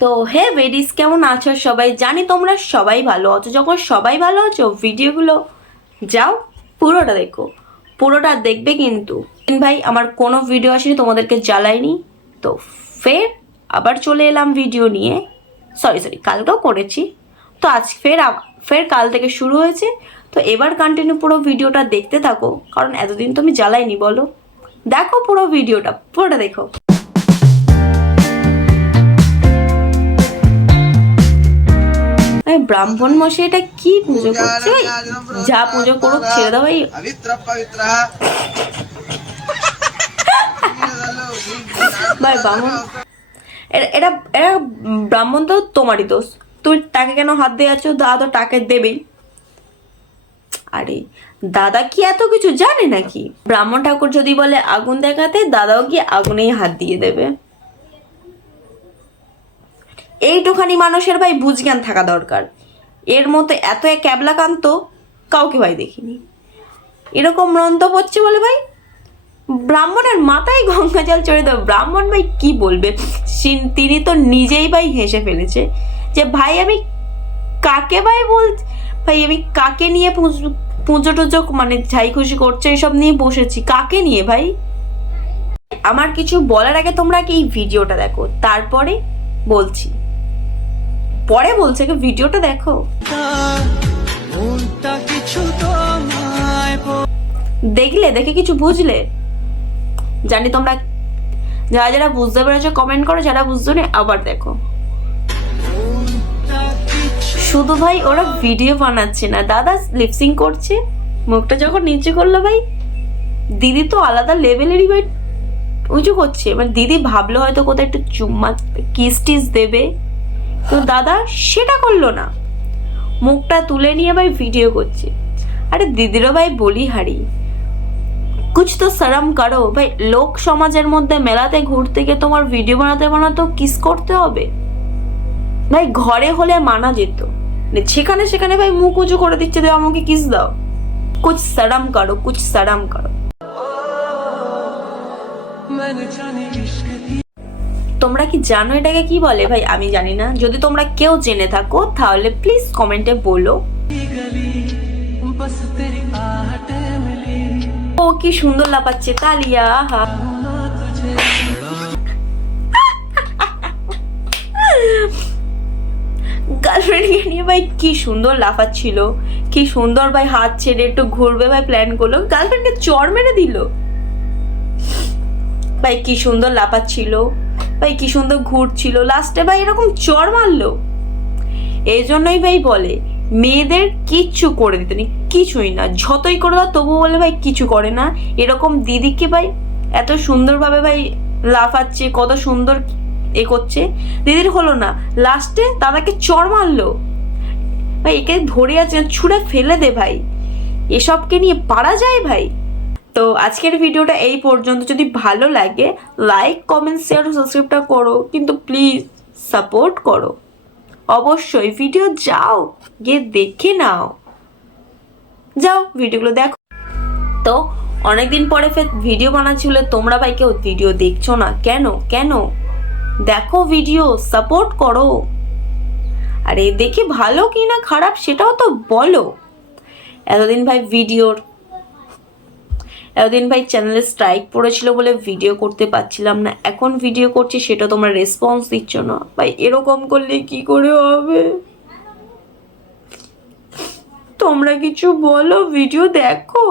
তো হে বেডিস, কেমন আছো? সবাই জানি তোমরা সবাই ভালো আছো। যখন সবাই ভালো আছো, ভিডিওগুলো যাও, পুরোটা দেখো। পুরোটা দেখবে কিন্তু। ভাই, আমার কোনো ভিডিও আসেনি, তোমাদেরকে জ্বালাইনি। তো ফের আবার চলে এলাম ভিডিও নিয়ে। সরি সরি কালকেও করেছি। তো আজ ফের ফের কাল থেকে শুরু হয়েছে। তো এবার কন্টিনিউ পুরো ভিডিওটা দেখতে থাকো। কারণ এতদিন তো আমি জ্বালাইনি, বলো। দেখো পুরো ভিডিওটা, পুরোটা দেখো। ব্রাহ্মণ মশাই এটা কি পুজো করছে? যা পুজো করুক ছেড়ে দাও ভাই। ভাই ব্রাহ্মণ এটা এটা ব্রাহ্মণ তো তোমারই দোষ। তুমি তাকে কেন হাত দিয়ে আছো? দাদা তো টাকে দেবেই। আরে দাদা কি এত কিছু জানে নাকি? ব্রাহ্মণ ঠাকুর যদি বলে আগুন দেখাতে দাদাও কি আগুনেই হাত দিয়ে দেবে। এইটুখানি মানুষের ভাই বুঝজ্ঞান থাকা দরকার। এর মতো এত এক ক্যাবলাকান্ত কাউকে ভাই দেখিনি। এরকম মন্ত পড়ছে বলে ভাই? ব্রাহ্মণের মাথায় গঙ্গা জল চড়ে দেবে ব্রাহ্মণ ভাই কি বলবে? তিনি তো নিজেই ভাই হেসে ফেলেছে যে, ভাই, আমি কাকে ভাই বল ভাই, আমি কাকে নিয়ে পুজো টুজো মানে ঝাই খুশি করছে, এসব নিয়ে বসেছি। কাকে নিয়ে ভাই? আমার কিছু বলার আগে তোমরা কি এই ভিডিওটা দেখো। তারপরে বলছি। পরে বলছে কি, ভিডিওটা দেখো। দেখলে, দেখে কিছু বুঝলে? জানি তোমরা যারা যারা বুঝতে পেরেছ কমেন্ট করো, যারা বুঝতে নেই আবার দেখো। শুধু ভাই, ওরা ভিডিও বানাচ্ছে না। দাদা লিপসিং করছে, মুখটা যখন নিচে করল ভাই, দিদি তো আলাদা লেভেলেরই ভাই উঁচু করছে। মানে দিদি ভাবলো হয়তো কোথাও একটু চুম্মা কিস টিস দেবে। কিন্তু দাদা সেটা করল না। মুখটা তুলে নিয়ে ভাই ভিডিও করছে। আরে দিদিরও ভাই বলি হারি। কুছ তো সরম করো। ভাই লোক সমাজের মধ্যে মেলাতে, ঘুরতে গিয়ে তোমার ভিডিও বানাতে, বানাতেও কিস করতে হবে? ভাই ঘরে হলে মানা যেত। মানে সেখানে সেখানে ভাই মুখ উঁচু করে দিচ্ছে দেও আমাকে কিস দাও। কুছ শরম করো, কুছ শরম করো। তোমরা কি জানো এটাকে কি বলে? ভাই, আমি জানি না। যদি তোমরা কেউ জেনে থাকো, তাহলে প্লিজ কমেন্টে বলো। ও, কি সুন্দর লাপাচ্ছে তালিয়া, আহা। গার্লফ্রেন্ডকে নিয়ে ভাই কি সুন্দর লাফাচ্ছিল। কি সুন্দর ভাই হাত ছেড়ে একটু ঘুরবে ভাই প্ল্যান করল। গার্লফ্রেন্ডকে চর মেরে দিল। ভাই, কি সুন্দর লাফাচ্ছিল। ভাই, কি সুন্দর ঘুরছিল। লাস্টে ভাই এরকম চর মারলো। এই জন্যই ভাই বলে, মেয়েদের কিচ্ছু করে দিতে নেই, কিছুই না। যতই করে দাও তবু বলে ভাই কিছু করে না। এরকম দিদিকে ভাই এত সুন্দরভাবে ভাই লাফাচ্ছে, কত সুন্দর এ করছে। দিদির হলো না, লাস্টে দাদাকে চর মারলো। ভাই একে ধরে আছে, ছুঁড়ে ফেলে দে ভাই। এসবকে নিয়ে পারা যায় ভাই। তো আজকের ভিডিওটা এই পর্যন্ত। যদি ভালো লাগে লাইক কমেন্ট শেয়ার ও সাবস্ক্রাইবটা করো। কিন্তু প্লিজ সাপোর্ট করো। অবশ্যই ভিডিও যাও, গিয়ে দেখে নাও। যাও ভিডিওগুলো দেখো। তো অনেকদিন পরে ফের ভিডিও বানাচ্ছিল তোমরা ভাই কেউ ভিডিও দেখছ না? কেন? কেন? দেখো ভিডিও সাপোর্ট করো। আরে দেখি ভালো কি না খারাপ সেটাও তো বলো। এতদিন ভাই ভিডিওর এতদিন ভাই চ্যানেলে স্ট্রাইক পড়েছিল বলে ভিডিও করতে পারছিলাম না। এখন ভিডিও করছি, সেটা তোমরা রেসপন্স দিচ্ছ না। ভাই, এরকম করলে কি করে হবে? তোমরা কিছু বলো ভিডিও দেখো।